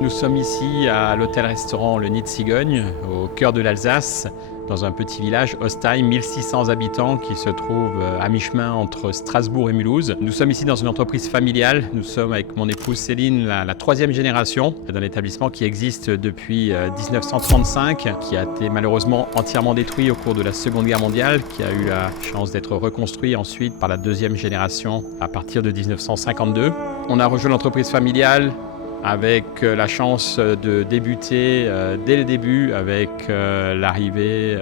Nous sommes ici à l'hôtel-restaurant Le Nid de Cigogne, au cœur de l'Alsace, dans un petit village, Ostheim, 1600 habitants qui se trouve à mi-chemin entre Strasbourg et Mulhouse. Nous sommes ici dans une entreprise familiale. Nous sommes avec mon épouse Céline, la troisième génération d'un établissement qui existe depuis 1935, qui a été malheureusement entièrement détruit au cours de la Seconde Guerre mondiale, qui a eu la chance d'être reconstruit ensuite par la deuxième génération à partir de 1952. On a rejoint l'entreprise familiale avec la chance de débuter dès le début avec l'arrivée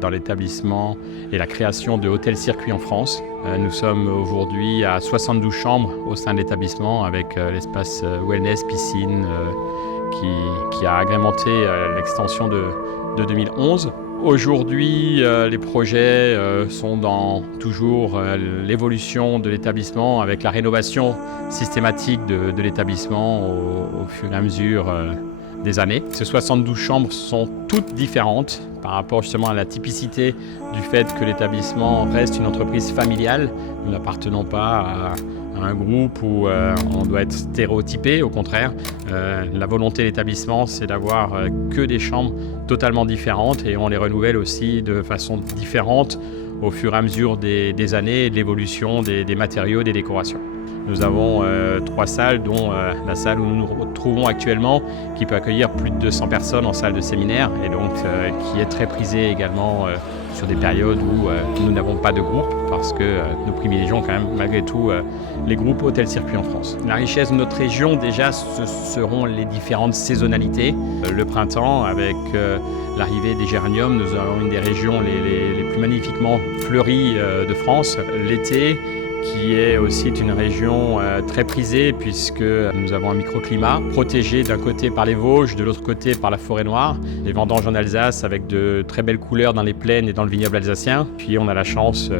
dans l'établissement et la création de Hôtel Circuit en France. Nous sommes aujourd'hui à 72 chambres au sein de l'établissement avec l'espace wellness, piscine qui a agrémenté l'extension de 2011. Aujourd'hui, les projets sont dans toujours l'évolution de l'établissement avec la rénovation systématique de l'établissement au fur et à mesure des années. Ces 72 chambres sont toutes différentes par rapport justement à la typicité du fait que l'établissement reste une entreprise familiale. Nous n'appartenons pas à un groupe où on doit être stéréotypé. Au contraire, la volonté de l'établissement, c'est d'avoir que des chambres totalement différentes et on les renouvelle aussi de façon différente au fur et à mesure des années et de l'évolution des matériaux, des décorations. Nous avons 3 salles, dont la salle où nous nous retrouvons actuellement, qui peut accueillir plus de 200 personnes en salle de séminaire et donc qui est très prisée également sur des périodes où nous n'avons pas de groupe parce que nous privilégions quand même malgré tout les groupes Hôtel Circuit en France. La richesse de notre région déjà ce seront les différentes saisonnalités. Le printemps avec l'arrivée des géraniums, nous avons une des régions les plus magnifiquement fleuries de France. L'été, qui est aussi une région très prisée puisque nous avons un microclimat protégé d'un côté par les Vosges, de l'autre côté par la forêt noire, les vendanges en Alsace avec de très belles couleurs dans les plaines et dans le vignoble alsacien. Puis on a la chance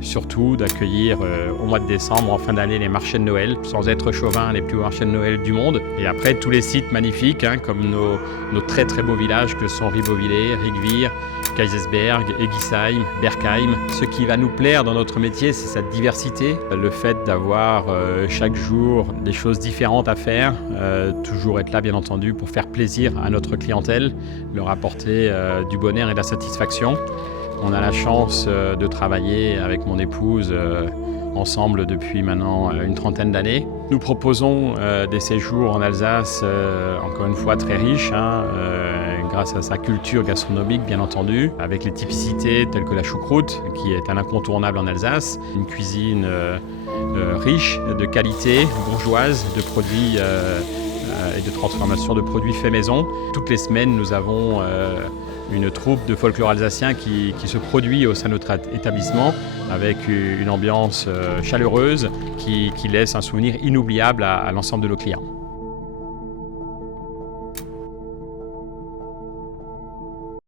surtout d'accueillir au mois de décembre, en fin d'année, les marchés de Noël, sans être chauvin, les plus beaux marchés de Noël du monde. Et après tous les sites magnifiques comme nos très très beaux villages que sont Ribeauvillé, Rigvir, Kaysersberg, Egisheim, Berkheim. Ce qui va nous plaire dans notre métier, c'est sa diversité. Le fait d'avoir chaque jour des choses différentes à faire, toujours être là bien entendu pour faire plaisir à notre clientèle, leur apporter du bonheur et de la satisfaction. On a la chance de travailler avec mon épouse ensemble depuis maintenant une trentaine d'années. Nous proposons des séjours en Alsace, encore une fois très riches, grâce à sa culture gastronomique bien entendu, avec les typicités telles que la choucroute, qui est un incontournable en Alsace, une cuisine riche, de qualité, bourgeoise, de produits et de transformation de produits faits maison. Toutes les semaines, nous avons une troupe de folklore alsacien qui se produit au sein de notre établissement avec une ambiance chaleureuse qui laisse un souvenir inoubliable à l'ensemble de nos clients.